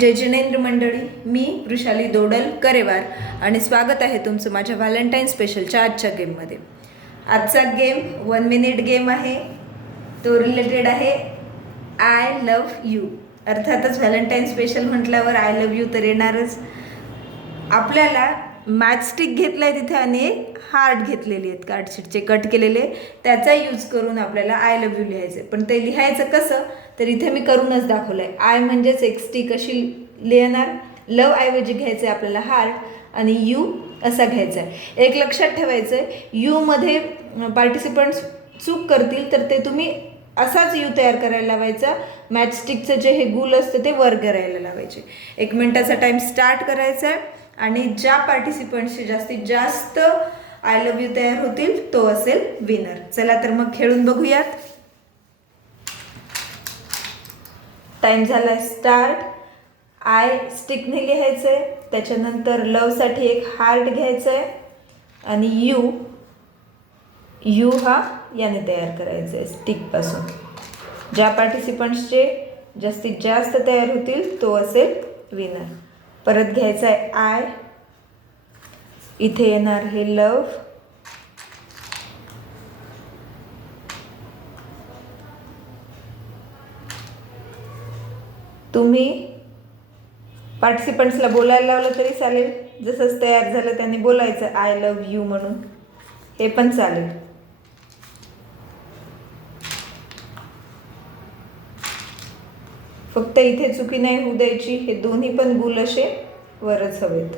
जय जिनेंद्र मंडळी, मी वृषाली दोडल करेवार आणि स्वागत आहे तुमचं माझ्या व्हॅलेंटाईन स्पेशलच्या आजच्या गेममध्ये. आजचा गेम 1 मिनिट गेम आहे. तो रिलेटेड आहे आय लव्ह यू. अर्थातच व्हॅलेंटाईन स्पेशल म्हटल्यावर आय लव्ह यू तर येणारच. आपल्याला मॅचस्टिक घेतलाय तिथे आणि हार्ट घेतलेली आहेत, कार्डशीटचे कट केलेले, त्याचा यूज करून आपल्याला आय लव्ह यू लिहायचं. पण ते लिहायचं कसं तर इथे मी करूनच दाखवलंय. आय म्हणजेच एक स्टिक अशी लिहिणार, लव ऐवजी घ्यायचं आहे आपल्याला हार्ट आणि यू असा घ्यायचा आहे. एक लक्षात ठेवायचं आहे, यूमध्ये पार्टिसिपंट्स चूक करतील तर ते तुम्ही असाच यू तयार करायला लावायचा. मॅचस्टिकचं जे हे गुल असतं ते वर करायला लावायचे. 1 मिनिटाचा टाईम स्टार्ट करायचा आहे आणि ज्या पार्टिसिपंट्सचे जास्तीत जास्त आय लव्ह यू तयार होतील तो असेल विनर. चला तर मग खेळून बघूयात. टाइम झाला स्टार्ट. आय स्टिकने लिहायचं आहे, त्याच्यानंतर लवसाठी एक हार्ट घ्यायचं आहे आणि यू हा याने तयार करायचं आहे स्टिकपासून. ज्या पार्टिसिपंट्सचे जास्तीत जास्त तयार होतील तो असेल विनर. परत घ्यायचा आहे आय, इथे येणार हे लव, तुम्ही पार्टिसिपंट्सला बोलायला लावलं तरी चालेल, जसंच तयार झालं त्यांनी बोलायचं आय लव्ह यू म्हणून, हे पण चालेल. फक्त इथे चुकी नाही होऊ द्यायची, हे दोन्ही पण गुल असे वरच हवेत.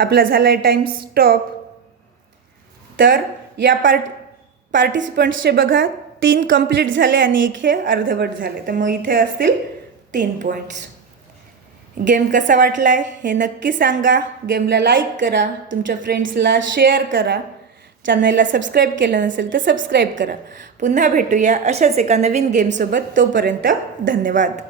आपला झालाय टाइम स्टॉप. तर या पार्टिसिपंट्सचे बघा 3 कंप्लीट झाले आणि 1 हे अर्धवट झाले, तर मग इथे असतील 3 पॉईंट्स. गेम कसा वाटलाय हे नक्की सांगा. गेमला लाईक करा, तुमच्या फ्रेंड्सला शेअर करा, चॅनलला सबस्क्राईब केलं नसेल तर सबस्क्राईब करा. पुन्हा भेटूया अशाच एका नवीन गेमसोबत. तोपर्यंत धन्यवाद.